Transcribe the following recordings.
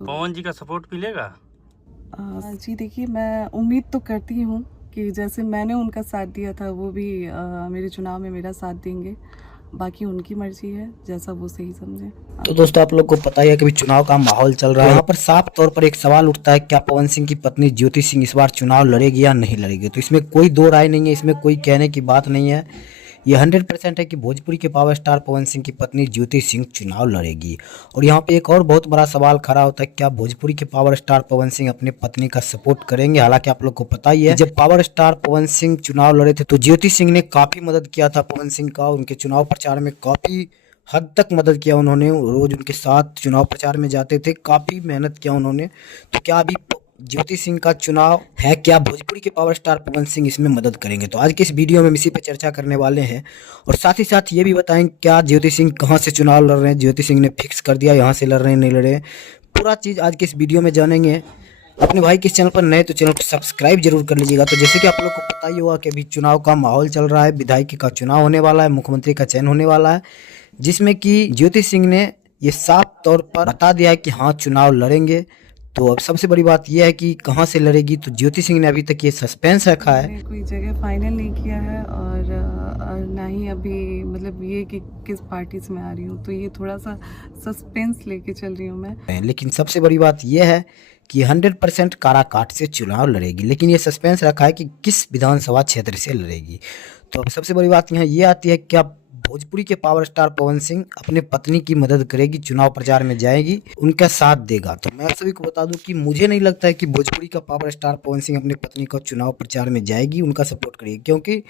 तो पवन जी का सपोर्ट मिलेगा। जी देखिए, मैं उम्मीद तो करती हूँ कि जैसे मैंने उनका साथ दिया था वो भी मेरे चुनाव में मेरा साथ देंगे। बाकी उनकी मर्जी है, जैसा वो सही समझे। तो दोस्तों आप लोग को पता ही है कि अभी चुनाव का माहौल चल रहा है। यहाँ पर साफ तौर पर एक सवाल उठता है, क्या पवन सिंह की पत्नी ज्योति सिंह इस बार चुनाव लड़ेगी या नहीं लड़ेगी। तो इसमें कोई दो राय नहीं है, इसमें कोई कहने की बात नहीं है। ये 100% है कि भोजपुरी के पावर स्टार पवन सिंह की पत्नी ज्योति सिंह चुनाव लड़ेगी। और यहाँ पे एक और बहुत बड़ा सवाल खड़ा होता है, क्या भोजपुरी के पावर स्टार पवन सिंह अपने पत्नी का सपोर्ट करेंगे। हालांकि आप लोग को पता ही है, जब पावर स्टार पवन सिंह चुनाव लड़े थे तो ज्योति सिंह ने काफी मदद किया था पवन सिंह का। उनके चुनाव प्रचार में काफी हद तक मदद किया उन्होंने, रोज उनके साथ चुनाव प्रचार में जाते थे, काफी मेहनत किया उन्होंने। तो क्या अभी ज्योति सिंह का चुनाव है, क्या भोजपुरी के पावर स्टार पवन सिंह इसमें मदद करेंगे। तो आज के इस वीडियो में हम इसी पे चर्चा करने वाले हैं और साथ ही साथ ये भी बताएं क्या ज्योति सिंह कहां से चुनाव लड़ रहे हैं। ज्योति सिंह ने फिक्स कर दिया यहाँ से लड़ रहे हैं नहीं लड़ रहे हैं, पूरा चीज आज के इस वीडियो में जानेंगे। अपने भाई के चैनल पर नए तो चैनल को सब्सक्राइब जरूर कर लीजिएगा। तो जैसे कि आप लोग को पता ही होगा कि अभी चुनाव का माहौल चल रहा है, विधायक का चुनाव होने वाला है, मुख्यमंत्री का चयन होने वाला है, जिसमें कि ज्योति सिंह ने ये साफ तौर पर बता दिया है कि हाँ चुनाव लड़ेंगे। तो अब सबसे बड़ी बात यह है कि कहाँ से लड़ेगी। तो ज्योति सिंह ने अभी तक ये सस्पेंस रखा है, मैंने कोई जगह फाइनल नहीं किया है और ना ही अभी मतलब ये कि किस पार्टी से मैं आ रही हूँ, तो ये थोड़ा सा सस्पेंस लेके चल रही हूँ मैं। लेकिन सबसे बड़ी बात यह है कि 100% काराकाट से चुनाव लड़ेगी, लेकिन ये सस्पेंस रखा है कि किस विधानसभा क्षेत्र से लड़ेगी। तो अब सबसे बड़ी बात यहाँ ये आती है, क्या भोजपुरी के पावर स्टार पवन सिंह अपने पत्नी की मदद करेगी, चुनाव प्रचार में जाएगी, उनका साथ देगा। तो मैं आप सभी को बता दूं कि मुझे नहीं लगता है कि भोजपुरी का पावर स्टार पवन सिंह अपनी पत्नी का चुनाव प्रचार में जाएगी, उनका सपोर्ट करेगी, क्योंकि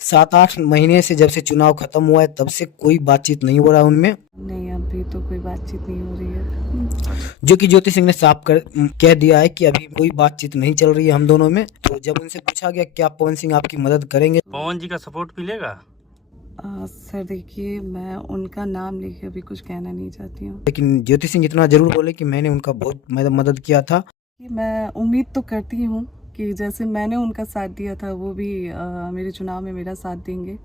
7-8 महीने से जब से चुनाव खत्म हुआ है तब से कोई बातचीत नहीं हो रहा है उनमें। नहीं, अभी तो कोई बातचीत नहीं हो रही है। जो कि ज्योति सिंह ने साफ कर कह दिया है कि अभी कोई बातचीत नहीं चल रही है हम दोनों में। तो जब उनसे पूछा गया क्या पवन सिंह आपकी मदद करेंगे, पवन जी का सपोर्ट मिलेगा। सर देखिए, मैं उनका नाम लेके अभी कुछ कहना नहीं चाहती हूँ। लेकिन ज्योति सिंह इतना जरूर बोले कि मैंने उनका बहुत मदद किया था। कि मैं उम्मीद तो करती हूँ कि जैसे मैंने उनका साथ दिया था वो भी मेरे चुनाव में मेरा साथ देंगे।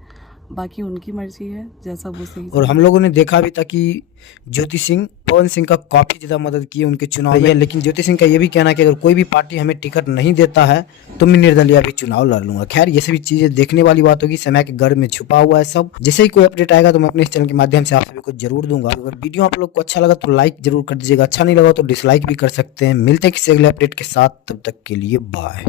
बाकी उनकी मर्जी है, जैसा वो सही और हम लोगों ने देखा भी था कि ज्योति सिंह पवन सिंह का काफी ज्यादा मदद की उनके चुनाव में। लेकिन ज्योति सिंह का ये भी कहना है कि अगर कोई भी पार्टी हमें टिकट नहीं देता है तो मैं निर्दलीय भी चुनाव लड़ लूंगा। खैर ये सभी चीजें देखने वाली बात होगी, समय के घर में छुपा हुआ है सब। जैसे ही कोई अपडेट आएगा तो मैं अपने इस चैनल के माध्यम से आप सभी को जरूर दूंगा। अगर वीडियो आप लोग को अच्छा लगा तो लाइक जरूर कर दीजिएगा, अच्छा नहीं लगा तो डिसलाइक भी कर सकते हैं। मिलते हैं किसी अगले अपडेट के साथ, तब तक के लिए बाय।